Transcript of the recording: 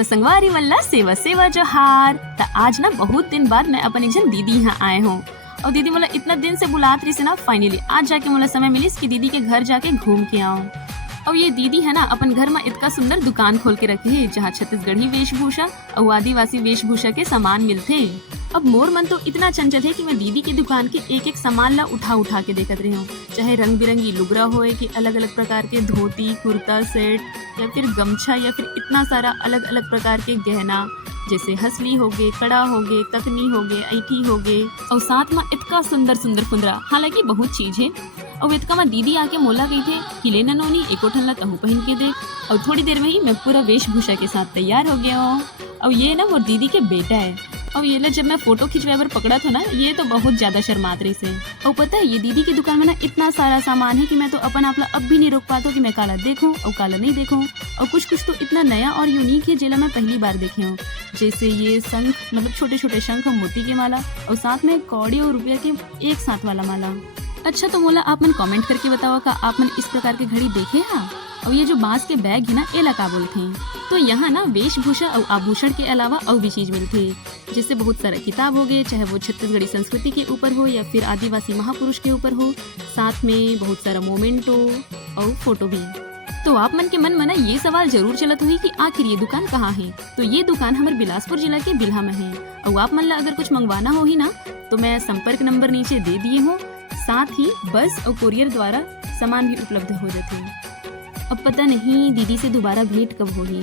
तो संगवारी वल्ला सेवा सेवा जोहार। तो आज ना बहुत दिन बाद मैं अपन एक जन दीदी यहाँ आए हूँ और दीदी मोला इतना दिन से बुलात रही से ना, फाइनली आज जाके मोला समय मिली कि दीदी के घर जाके घूम के आऊँ। और ये दीदी है ना अपन घर में इतना सुंदर दुकान खोल के रखी है जहाँ छत्तीसगढ़ी वेशभूषा और आदिवासी वेशभूषा के सामान मिलते। अब मोर मन तो इतना चंचल है कि मैं दीदी की दुकान के एक एक सामान ला उठा उठा के देखत रही हूँ, चाहे रंग बिरंगी लुगरा होए कि अलग अलग प्रकार के धोती कुर्ता सेट या फिर गमछा या फिर इतना सारा अलग अलग प्रकार के गहना जैसे हसली हो गए, कड़ा हो गए, तकनी हो गए, ऐठी हो गए और साथ में इतना सुंदर सुंदर फुंदरा, हालांकि बहुत चीज है। और इतका में दीदी आके मोला गई थे कि ले नोनी एको ठन तहु पहन के देख। और थोड़ी देर में ही मैं पूरा वेशभूषा के साथ तैयार हो गया हूँ। और ये ना वो दीदी के बेटा है। और ये ले जब मैं फोटो खिंचवाए पर पकड़ा था ना, ये तो बहुत ज्यादा शर्मात रही से। और पता है ये दीदी की दुकान में ना इतना सारा सामान है कि मैं तो अपन आपला अब भी नहीं रोक पाता कि मैं काला देखूं और काला नहीं देखूं। और कुछ कुछ तो इतना नया और यूनिक है जेला मैं पहली बार देखे हूँ, जैसे ये शंख, मतलब छोटे छोटे शंख मोती के माला और साथ में कौड़ी और रुपया के एक साथ वाला माला। अच्छा तो मोला आप मन कमेंट करके बताओ का आप मन इस प्रकार के घड़ी देखे हैं। और ये जो बांस के बैग है ना, ये लगा बोलते हैं। तो यहाँ ना वेशभूषा और आभूषण के अलावा और भी चीज मिलती है, जिससे बहुत सारा किताब हो गए, चाहे वो छत्तीसगढ़ी संस्कृति के ऊपर हो या फिर आदिवासी महापुरुष के ऊपर हो, साथ में बहुत सारा मोमेंटो और फोटो भी। तो आप मन के मन में ना ये सवाल जरूर चलत हुई कि आखिर ये दुकान कहाँ है। तो ये दुकान हमारे बिलासपुर जिला के बिल्हा में है। और आप मन ला अगर कुछ मंगवाना हो ही ना, तो मैं संपर्क नंबर नीचे दे दिए हूँ, साथ ही बस और कुरियर द्वारा सामान भी उपलब्ध हो जाते हैं। अब पता नहीं दीदी से दोबारा भेंट कब होगी।